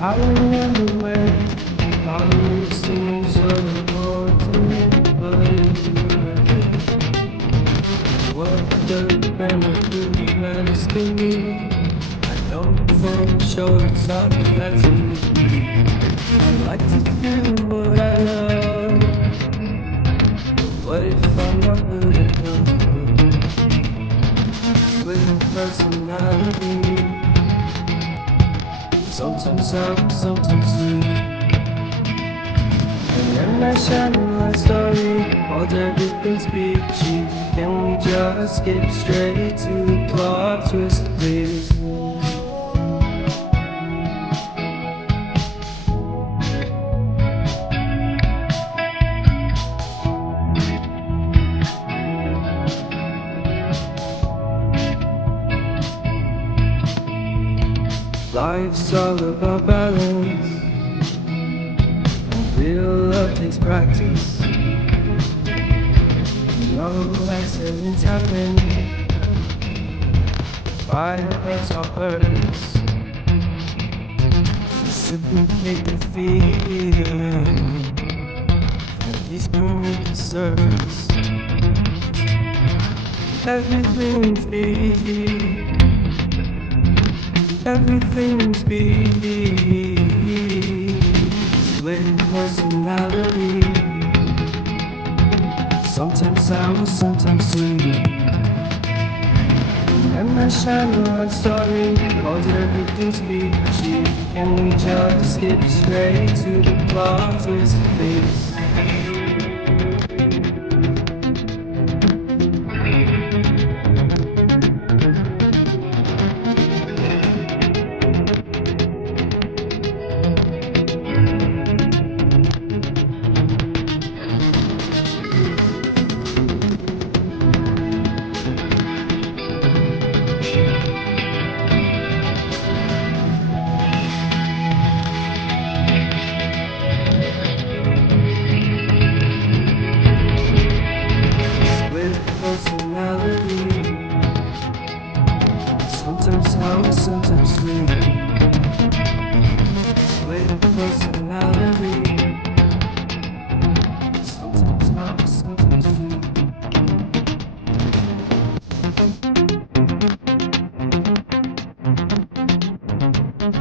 I remember when all these things were important, but what the memory matters to me. I know for sure it's not that's me. I like to do what I love. What if I'm not good enough? With personality, sometimes I'm, sometimes you. And I shining my story, hold everything's peachy. Can we just skip straight to the plot twist, please? Life's all about balance, real love takes practice. No accidents happen, violence on purpose. Reciprocate the feeling, at least beneath the surface. Everything's big, everything's big. Split personality, sometimes sour, sometimes sweet. And I shine on story, cause everything's peachy. Can we just skip straight to the plot twist, please? With personality, sometimes sour, sometimes sweet. With personality.